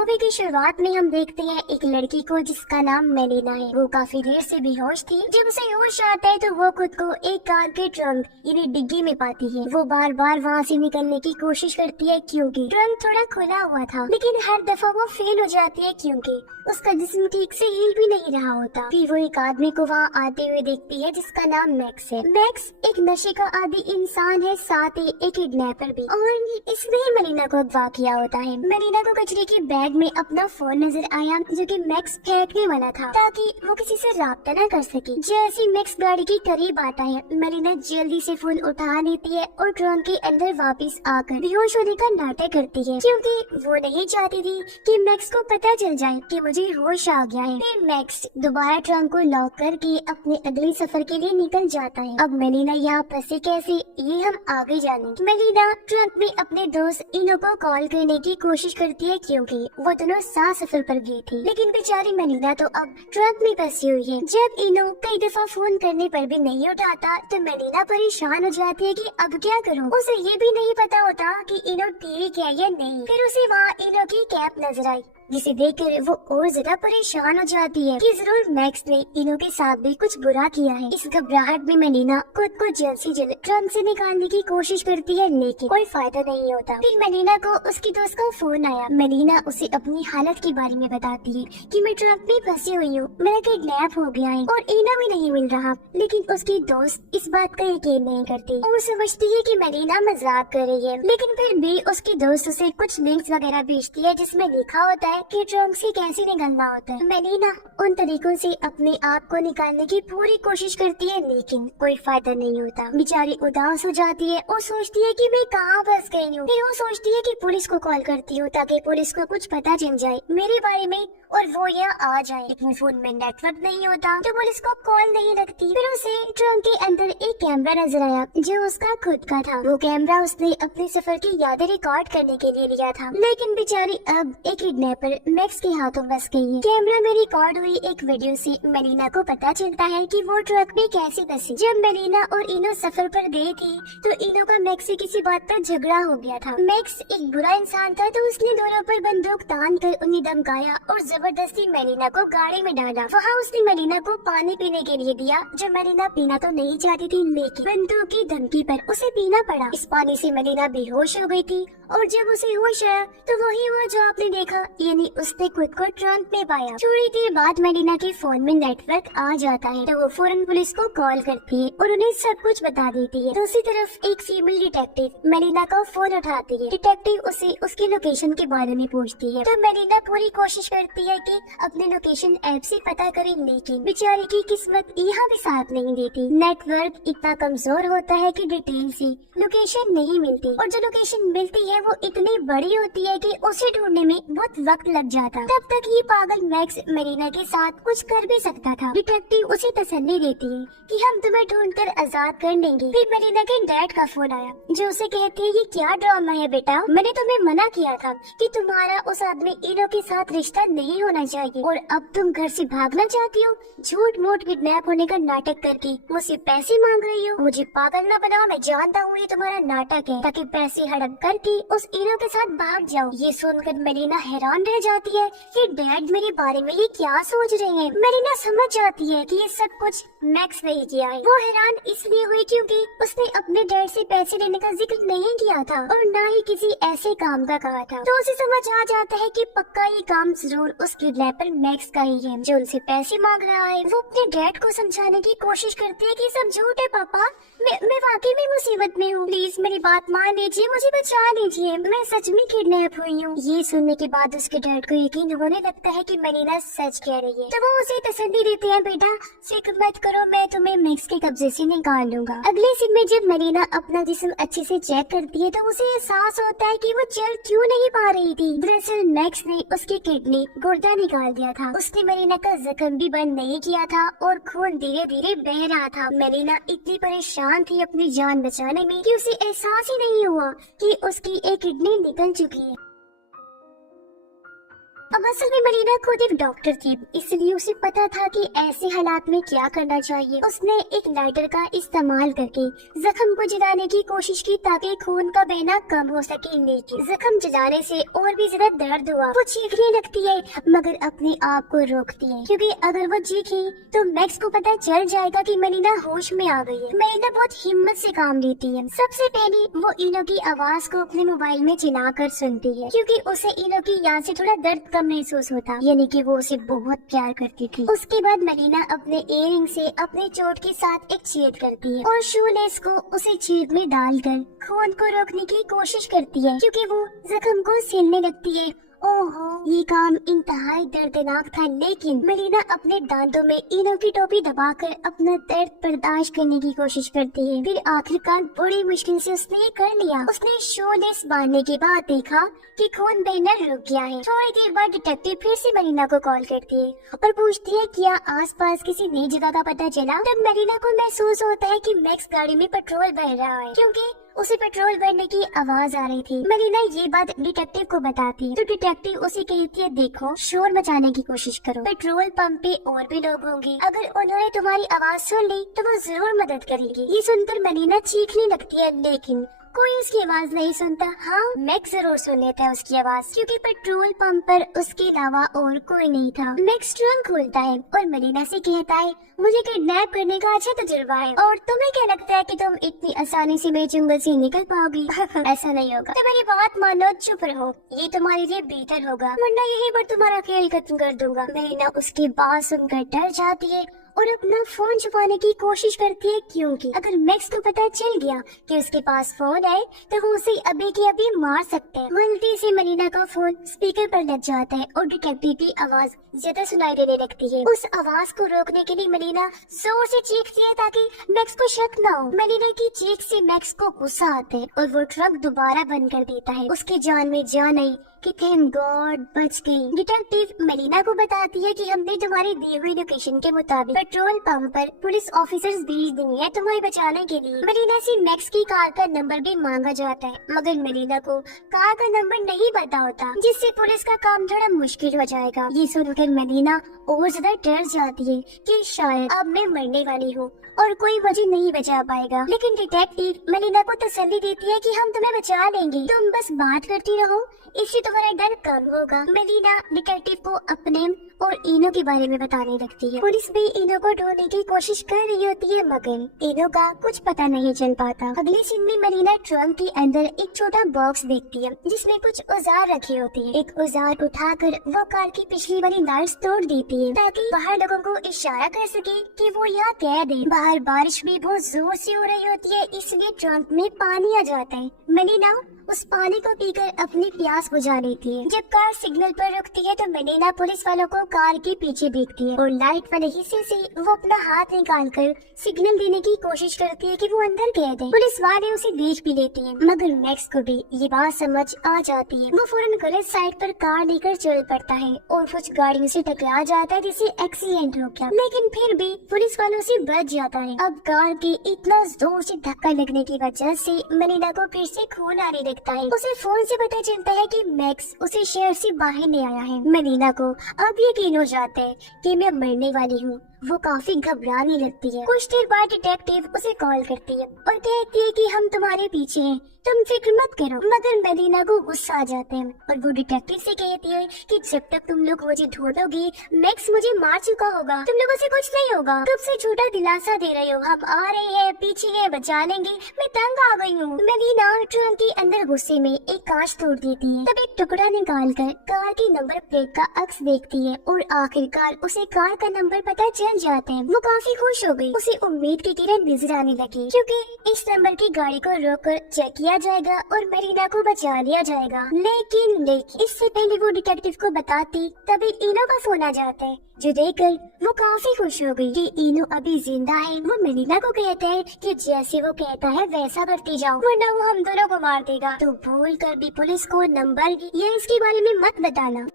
Movie की शुरुआत में हम देखते हैं एक लड़की को जिसका नाम मेलिना है। वो काफी देर से बेहोश थी। जब उसे होश आता है तो वो खुद को एक कार के ट्रंक यानी डिग्गी में पाती है। वो बार बार वहाँ से निकलने की कोशिश करती है क्योंकि ट्रंक थोड़ा खुला हुआ था, लेकिन हर दफा वो फेल हो जाती है क्योंकि उसका जिस्म ठीक से हिल भी नहीं रहा होता। फिर वो एक आदमी को वहाँ आते हुए देखती है जिसका नाम मैक्स है। मैक्स एक नशे का आदी इंसान है, साथ ही एक किडनैपर भी, और इसने मेलिना को अगवा किया होता है। मेलिना को कचरे के बैग में अपना फोन नजर आया जो कि मैक्स फेंकने वाला था ताकि वो किसी से राब्ता न कर सके। जैसे मैक्स गाड़ी के करीब आता है, मेलिना जल्दी से फोन उठा लेती है और ट्रंक के अंदर वापस आकर बेहोश होने का नाटक करती है क्योंकि वो नहीं चाहती थी कि मैक्स को पता चल जाए कि मुझे होश आ गया है। फिर मैक्स दोबारा ट्रंक को लॉक करके अपने अगले सफर के लिए निकल जाता है। अब मेलिना यहाँ फंसे कैसे, ये हम आगे जानेंगे। मेलिना ट्रंक में अपने दोस्त इनो को कॉल करने की कोशिश करती है क्योंकि वो दोनों साथ सफर पर गई थी, लेकिन बेचारी मेलिना तो अब ट्रंक में फंसी हुई है। जब इनो कई दफा फोन करने पर भी नहीं उठाता तो मेलिना परेशान हो जाती है कि अब क्या करूं। उसे ये भी नहीं पता होता कि इनो ठीक है या नहीं। फिर उसे वहाँ इनो की कैप नजर आई जिसे देखकर वो और ज्यादा परेशान हो जाती है कि जरूर मैक्स ने इनो के साथ भी कुछ बुरा किया है। इस घबराहट में मेलिना खुद को जल्द से जल्द ट्रंक से निकालने की कोशिश करती है, लेकिन कोई फायदा नहीं होता। फिर मेलिना को उसकी दोस्त का फोन आया। मेलिना उसे अपनी हालत के बारे में बताती है कि मैं ट्रंक में फंसी हुई हूँ, मेरा किडनैप हो गया है और इनो भी नहीं मिल रहा। लेकिन उसकी दोस्त इस बात का यकीन नहीं करती। वो समझती है कि मेलिना मजाक कर रही है, लेकिन फिर भी उसकी दोस्त उसे कुछ लिंक्स वगैरह भेजती है जिसमें लिखा होता है कि ट्रंक से कैसे निकलना होता है। मेलिना उन तरीकों से अपने आप को निकालने की पूरी कोशिश करती है, लेकिन कोई फायदा नहीं होता। बेचारी उदास हो जाती है और सोचती है कि मैं कहाँ फंस गई हूँ। फिर वो सोचती है कि पुलिस को कॉल करती हूँ ताकि पुलिस को कुछ पता चल जाए मेरे बारे में और वो यहाँ आ जाए, लेकिन फोन में नेटवर्क नहीं होता तो पुलिस को कॉल नहीं लगती। फिर उसे ट्रंक के अंदर एक कैमरा नजर आया जो उसका खुद का था। वो कैमरा उसने अपने सफर की यादें रिकॉर्ड करने के लिए लिया था, लेकिन बेचारी अब एक किडनैपर मैक्स के हाथों फंस गई है। कैमरा में रिकॉर्ड हुई एक वीडियो से मेलिना को पता चलता है कि वो ट्रक में कैसे फंसी। जब मेलिना और इनो सफर पर गई थी तो इनो का मैक्स से किसी बात पर झगड़ा हो गया था। मैक्स एक बुरा इंसान था तो उसने दोनों पर बंदूक तान कर उन्हें धमकाया और जबरदस्ती मेलिना को गाड़ी में डाला। वहाँ उसने मेलिना को पानी पीने के लिए दिया जो मेलिना पीना तो नहीं चाहती थी, लेकिन बंदूक की धमकी पर उसे पीना पड़ा। इस पानी से मेलिना बेहोश हो गई थी और जब उसे होश आया तो वही हुआ जो आपने देखा, यानी उसने खुद को ट्रंक में पाया। थोड़ी देर बाद मेलिना के फोन में नेटवर्क आ जाता है तो वो फौरन पुलिस को कॉल करती है और उन्हें सब कुछ बता देती है। दूसरी तरफ एक फीमेल डिटेक्टिव मेलिना का फोन उठाती है। डिटेक्टिव उसे उसकी लोकेशन के बारे में पूछती है तो मेलिना पूरी कोशिश करती है कि अपने लोकेशन ऐप से पता करे, लेकिन बेचारी की किस्मत यहाँ भी साथ नहीं देती। नेटवर्क इतना कमजोर होता है कि डिटेल से लोकेशन नहीं मिलती और जो लोकेशन मिलती है वो इतनी बड़ी होती है कि उसे ढूंढने में बहुत वक्त लग जाता। तब तक ये पागल मैक्स मेलिना के साथ कुछ कर भी सकता था। डिटेक्टिव उसे तसल्ली देती है कि हम तुम्हें ढूंढकर आजाद कर देंगे। फिर मेलिना के डैड का फोन आया जो उसे कहते हैं ये क्या ड्रामा है बेटा, मैंने तुम्हें मना किया था कि तुम्हारा उस आदमी इनो के साथ रिश्ता नहीं होना चाहिए और अब तुम घर से भागना चाहती हो। झूठ मूठ किडनैप होने का नाटक करके मुझसे पैसे मांग रही हो। मुझे पागल न बनाओ, मैं जानता हूँ ये तुम्हारा नाटक है ताकि पैसे हड़प करके उस इनो के साथ भाग जाओ। ये सुनकर मेलिना हैरान रह जाती है कि डैड मेरे बारे में ये क्या सोच रहे हैं। मेलिना समझ जाती है कि ये सब कुछ मैक्स ने ही किया है। वो हैरान इसलिए हुई क्योंकि उसने अपने डैड से पैसे लेने का जिक्र नहीं किया था और न ही किसी ऐसे काम का कहा था। तो उसे समझ आ जाता है कि पक्का ये काम जरूर उस किडनैपर मैक्स का ही है जो उनसे पैसे मांग रहा है। वो अपने डैड को समझाने की कोशिश करती है कि सब झूठ है पापा, मैं वाकई में मुसीबत में हूँ, प्लीज मेरी बात मान लीजिए, मुझे बचा लीजिए, मैं सच में किडनैप हुई हूँ। ये सुनने के बाद उसके डैड को यकीन होने लगता है कि मेलिना सच कह रही है। तो वो उसे तसल्ली देते हैं, बेटा फिक्र मत करो, मैं तुम्हें मैक्स के कब्जे से निकाल लूंगा। अगले सीन में जब मेलिना अपना जिस्म अच्छे से चेक करती है तो उसे एहसास होता है कि वो चल क्यों नहीं पा रही थी। दरअसल मैक्स ने उसकी किडनी गुर्दा निकाल दिया था। उसने मेलिना का जख्म भी बंद नहीं किया था और खून धीरे धीरे बह रहा था। मेलिना इतनी परेशान थी अपनी जान बचाने में कि उसे एहसास ही नहीं हुआ कि उसकी एक किडनी निकल चुकी है। अब असल में मरीना खुद एक डॉक्टर थी, इसलिए उसे पता था कि ऐसे हालात में क्या करना चाहिए। उसने एक लाइटर का इस्तेमाल करके जख्म को जलाने की कोशिश की ताकि खून का बहना कम हो सके, लेकिन जख्म जलाने से और भी ज्यादा दर्द हुआ। वो चीखने लगती है मगर अपने आप को रोकती है, क्योंकि अगर वो चीखी तो मैक्स को पता चल जाएगा कि मरीना होश में आ गई है। मरीना बहुत हिम्मत से काम लेती है। सबसे पहले वो इनो की आवाज को अपने मोबाइल में चलाकर सुनती है, क्योंकि उसे इनो की याद से थोड़ा दर्द कम महसूस होता, यानी कि वो उसे बहुत प्यार करती थी। उसके बाद मरीना अपने इयररिंग से अपने चोट के साथ एक छेद करती है और शूलेस को उसे छेद में डालकर खून को रोकने की कोशिश करती है, क्योंकि वो जख्म को सिलने लगती है। ओहो, ये काम इंतहाई दर्दनाक था, लेकिन मरीना अपने दांतों में इनो की टोपी दबाकर अपना दर्द बर्दाश्त करने की कोशिश करती है। फिर आखिरकार बड़ी मुश्किल से उसने ये कर लिया। उसने शोलेस बांधने के बाद देखा कि खून बहना रुक गया है। थोड़ी देर बाद डिटेक्टिव फिर से मरीना को कॉल करती है और पूछती है क्या आसपास किसी नई जगह का पता चला। तब मरीना को महसूस होता है कि मैक्स गाड़ी में पेट्रोल भर रहा है, क्योंकि उसे पेट्रोल भरने की आवाज आ रही थी। मरीना ये बात डिटेक्टिव को बताती है तो डिटेक्टिव उसे कहती है देखो, शोर मचाने की कोशिश करो, पेट्रोल पंप पे और भी लोग होंगे, अगर उन्होंने तुम्हारी आवाज सुन ली तो वो जरूर मदद करेंगे। ये सुनकर मरीना चीखने लगती है, लेकिन कोई उसकी आवाज नहीं सुनता। हाँ, मैक्स जरूर सुन लेता है उसकी आवाज, क्योंकि पेट्रोल पंप पर उसके अलावा और कोई नहीं था। मैक्स ट्रंक खोलता है और मरीना से कहता है मुझे किडनैप करने का अच्छा तजुर्बा है और तुम्हें क्या लगता है कि तुम इतनी आसानी से मेरे जंगल से निकल पाओगी? ऐसा नहीं होगा, तो मेरी बात मानो, चुप रहो, ये तुम्हारे लिए बेहतर होगा, वरना यही पर तुम्हारा खेल खत्म कर दूंगा। मरीना उसकी बात सुनकर डर जाती है और अपना फोन छुपाने की कोशिश करती है, क्योंकि अगर मैक्स को पता चल गया कि उसके पास फोन है तो वो उसे अभी के अभी मार सकते हैं। गलती से मरीना का फोन स्पीकर पर लग जाता है और डिटेक्टिव की आवाज ज्यादा सुनाई देने लगती है। उस आवाज को रोकने के लिए मरीना जोर से चीखती है ताकि मैक्स को शक न हो। मरीना की चीख से मैक्स को गुस्सा आता है और वो ट्रक दोबारा बंद कर देता है। उसकी जान में जान आई कि थैंक गॉड बच गई। डिटेक्टिव मरीना को बताती है कि हमने तुम्हारी दी हुई लोकेशन के मुताबिक पेट्रोल पंप पर पुलिस ऑफिसर्स भेज दिए हैं तुम्हें बचाने के लिए। मरीना से मैक्स की कार का नंबर भी मांगा जाता है, मगर मरीना को कार का नंबर नहीं पता होता, जिससे पुलिस का काम थोड़ा मुश्किल हो जाएगा। ये सुनकर मरीना और ज्यादा डर जाती है कि शायद अब मैं मरने वाली हूँ और कोई मुझे नहीं बचा पाएगा। लेकिन डिटेक्टिव मरीना को तसल्ली देती है कि हम तुम्हें बचा लेंगे, तुम बस बात करती रहो, इससे तुम्हारा डर कम होगा। मरीना डिटेक्टिव को अपने और इनो के बारे में बताने लगती है। पुलिस भी इनो को ढूंढने की कोशिश कर रही होती है, मगर इनो का कुछ पता नहीं चल पाता। अगले सीन में मरीना ट्रंक के अंदर एक छोटा बॉक्स देखती है जिसमें कुछ औजार रखे होते हैं। एक औजार उठाकर वो कार की पिछली वाली लाइट्स तोड़ देती है ताकि बाहर लोगों को इशारा कर सके कि वो यहाँ कैद है। बाहर बारिश भी बहुत जोर से हो रही होती है, इसलिए ट्रंक में पानी आ जाता है। मरीना उस पानी को पीकर अपनी प्यास बुझा लेती है। जब कार सिग्नल पर रुकती है तो मरीना पुलिस वालों को कार के पीछे देखती है और लाइट वाले हिस्से से वो अपना हाथ निकालकर सिग्नल देने की कोशिश करती है कि वो अंदर कैद है। पुलिस वाले उसे देख भी लेती हैं, मगर मैक्स को भी ये बात समझ आ जाती है। वो फौरन गलत साइड पर कार लेकर चल पड़ता है और कुछ गाड़ियों से टकरा जाता है जिससे एक्सीडेंट हो गया, लेकिन फिर भी पुलिस वालों से बच जाता है। अब कार के इतना जोर से धक्का लगने की वजह से मरीना को फिर से खून आने लगता है। उसे फोन से पता चलता है कि मैक्स उसे शहर से बाहर ले आया है। मरीना को अब यकीन हो जाता है कि मैं मरने वाली हूँ। वो काफी घबराने लगती है। कुछ देर बाद डिटेक्टिव उसे कॉल करती है और कहती है कि हम तुम्हारे पीछे हैं, तुम फिक्र मत करो। मगर मरीना को गुस्सा आ जाता है और वो डिटेक्टिव से कहती है कि जब तक तुम लोग मुझे ढूंढोगे मैक्स मुझे मार चुका होगा, तुम लोगों से कुछ नहीं होगा। कब से झूठा दिलासा दे रहे हो, हम आ रहे हैं, पीछे हैं, बचा लेंगे, मैं तंग आ गई हूँ। मरीना ट्रंक के अंदर गुस्से में एक कांच तोड़ देती है, तब एक टुकड़ा निकाल कर कार की नंबर प्लेट का अक्स देखती है और आखिरकार उसे कार का नंबर पता चल जाते हैं। वो काफी खुश हो गई। उसे उम्मीद की किरण नजर आने लगी, क्योंकि इस नंबर की गाड़ी को रोककर चेक किया जाएगा और मरीना को बचा लिया जाएगा। लेकिन इससे पहले वो डिटेक्टिव को बताती तभी इनो का फोन आ जाता है, जो देखकर वो काफी खुश हो गई कि इनो अभी जिंदा है। वो मरीना को कहता है कि जैसे वो कहता है वैसा करती जाओ, वरना वो हम दोनों को मार देगा, तो भूल कर भी पुलिस को नंबर या इसके बारे में मत बताना।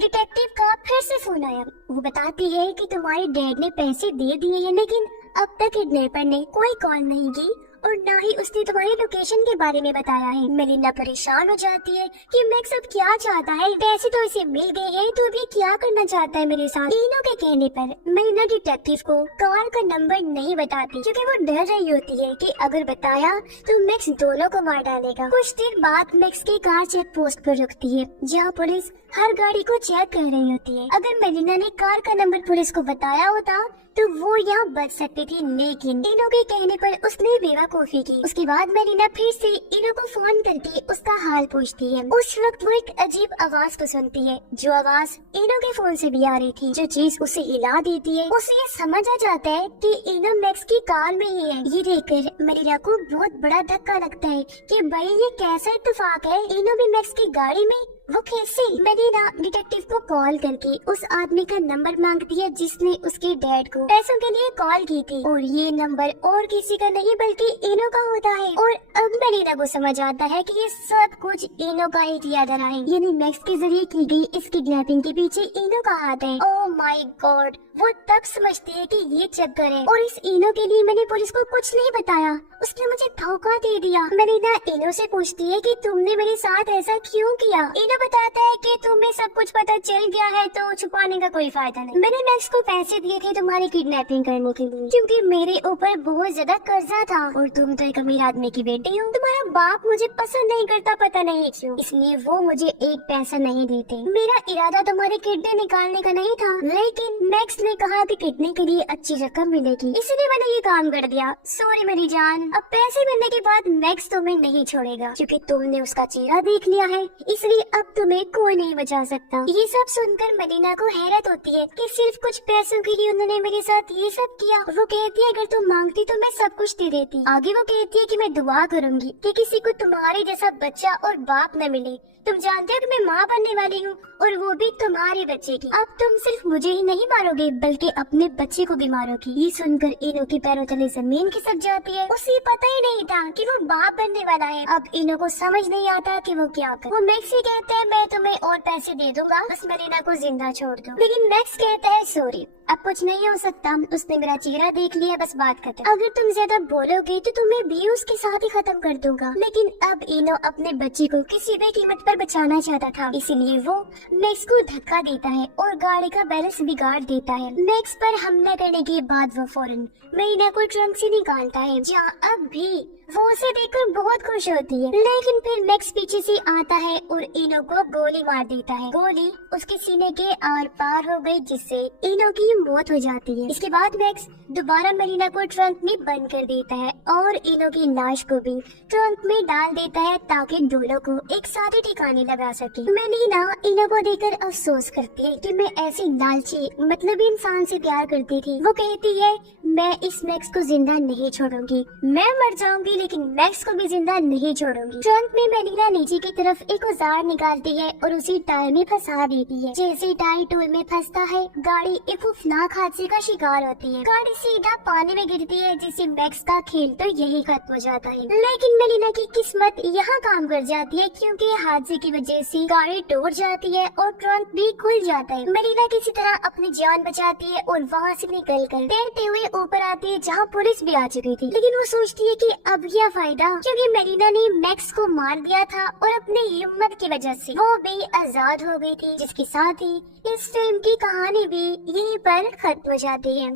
डिटेक्टिव का फिर से फोन आया। वो बताती है कि तुम्हारे डैड ने पैसे दे दिए हैं, लेकिन अब तक किडनैपर ने कोई कॉल नहीं की और ना ही उसने तुम्हारी लोकेशन के बारे में बताया है। मेलिना परेशान हो जाती है कि मैक्स अब क्या चाहता है। पैसे तो इसे मिल गए हैं, तो अभी क्या करना चाहता है मेरे साथ। इनो के कहने पर मेलिना डिटेक्टिव को कार का नंबर नहीं बताती, क्योंकि वो डर रही होती है कि अगर बताया तो मैक्स दोनों को मार डालेगा। कुछ देर बाद मैक्स की कार चेक पोस्ट पर रुकती है, जहाँ पुलिस हर गाड़ी को चेक कर रही होती है। अगर मेलिना ने कार का नंबर पुलिस को बताया होता तो वो यहाँ बच सकती थी, लेकिन इनो के कहने पर उसने बेवकूफी की। उसके बाद मेलिना फिर से इनो को फोन करके उसका हाल पूछती है। उस वक्त वो एक अजीब आवाज को सुनती है, जो आवाज इनो के फोन से भी आ रही थी, जो चीज उसे हिला देती है। उसे ये समझ आ जाता है कि इनो मैक्स की कार में ही है। ये देखकर मेलिना को बहुत बड़ा धक्का लगता है कि भाई ये कैसा इत्तेफाक है, इनो भी मैक्स की गाड़ी में, वो कैसे। मेलिना डिटेक्टिव को कॉल करके उस आदमी का नंबर मांगती है जिसने उसके डैड को पैसों के लिए कॉल की थी, और ये नंबर और किसी का नहीं बल्कि इनो का होता है। और अब मेलिना को समझ आता है कि ये सब कुछ इनो का ही किया जा रहा है, यानी मैक्स के जरिए की गई इस किडनैपिंग के पीछे इनो का हाथ है। ओह माय गॉड, वो तब समझती है कि ये चक्कर है, और इस इनो के लिए मैंने पुलिस को कुछ नहीं बताया, उसने मुझे धोखा दे दिया। मेलिना इनो से पूछती है कि तुमने मेरे साथ ऐसा क्यों किया। इनो बताता है कि तुम्हें सब कुछ पता चल गया है तो छुपाने का कोई फायदा नहीं। मैंने मैक्स को पैसे दिए थे तुम्हारी किडनैपिंग करने के लिए, क्योंकि मेरे ऊपर बहुत ज्यादा कर्जा था, और तुम तो एक अमीर आदमी की बेटी हो। तुम्हारा बाप मुझे पसंद नहीं करता, पता नहीं क्यों, इसलिए वो मुझे एक पैसा नहीं देते। मेरा इरादा तुम्हारे किडनी निकालने का नहीं था, लेकिन मैक्स ने कहा कि किडनी के लिए अच्छी रकम मिलेगी, इसलिए मैंने ये काम कर दिया। सॉरी मेरी जान। अब पैसे मिलने के बाद मैक्स तुम्हें नहीं छोड़ेगा, क्योंकि तुमने उसका चेहरा देख लिया है, इसलिए अब तुम्हें कोई नहीं बचा सकता। ये सब सुनकर मेलिना को हैरत होती है कि सिर्फ कुछ पैसों के लिए उन्होंने मेरे साथ ये सब किया। वो कहती है अगर तुम मांगती तो मैं सब कुछ दे देती। आगे वो कहती है कि मैं दुआ करूंगी कि किसी को तुम्हारे जैसा बच्चा और बाप न मिले। तुम जानते हो कि मैं माँ बनने वाली हूँ, और वो भी तुम्हारे बच्चे की। अब तुम सिर्फ मुझे ही नहीं मारोगे बल्कि अपने बच्चे को भी मारोगी। ये सुनकर इनो के पैरों तले जमीन खिसक जाती है। उसे पता ही नहीं था कि वो बाप बनने वाला है। अब इनो को समझ नहीं आता कि वो क्या करे। वो मैक्स से कहता है मैं तुम्हें और पैसे दे दूंगा, बस मेलिना को जिंदा छोड़ दो। लेकिन मैक्स कहता है सॉरी, अब कुछ नहीं हो सकता, उसने मेरा चेहरा देख लिया, बस बात खत्म। अगर तुम ज्यादा बोलोगे तो तुम्हें भी उसके साथ ही खत्म कर दूंगा। लेकिन अब इनो अपने बच्चे को किसी भी कीमत पर बचाना चाहता था, इसीलिए वो मैक्स को धक्का देता है और गाड़ी का बैलेंस बिगाड़ देता है। मैक्स पर हमला करने के बाद वो फौरन मेलिना को ट्रंक से निकालता है, जहाँ अब भी वो उसे देखकर बहुत खुश होती है। लेकिन फिर मैक्स पीछे से आता है और इनो को गोली मार देता है। गोली उसके सीने के आर पार हो गई, जिससे इनो की मौत हो जाती है। इसके बाद मैक्स दोबारा मेलिना को ट्रंक में बंद कर देता है और इनो की लाश को भी ट्रंक में डाल देता है, ताकि दोनों को एक साथ ही ठिकाने लगा सके। मेलिना इनो को देखकर अफसोस करती है कि मैं ऐसी लालची मतलब इंसान से प्यार करती थी। वो कहती है मैं इस मैक्स को जिंदा नहीं छोड़ूंगी, मैं मर जाऊंगी लेकिन मैक्स को भी जिंदा नहीं छोड़ूंगी। ट्रंक में मेलिना नीचे की तरफ एक औजार निकालती है और उसी टायर में फंसा देती है। जैसे टायर टूल में फंसता है, गाड़ी एक खौफनाक हादसे का शिकार होती है। गाड़ी सीधा पानी में गिरती है, जिससे मैक्स का खेल तो यही खत्म हो जाता है। लेकिन मेलिना की किस्मत यहाँ काम कर जाती है, क्योंकि हादसे की वजह से गाड़ी टूट जाती है और ट्रंक भी खुल जाता है। मेलिना किसी तरह अपनी जान बचाती है और वहाँ से निकल कर तैरते हुए ऊपर आती है, जहाँ पुलिस भी आ चुकी थी। लेकिन वो सोचती है कि अब क्या फायदा, क्योंकि मेलिना ने मैक्स को मार दिया था और अपनी हिम्मत की वजह से वो भी आजाद हो गई थी। जिसके साथ ही इस फिल्म की कहानी भी यहीं पर खत्म हो जाती है।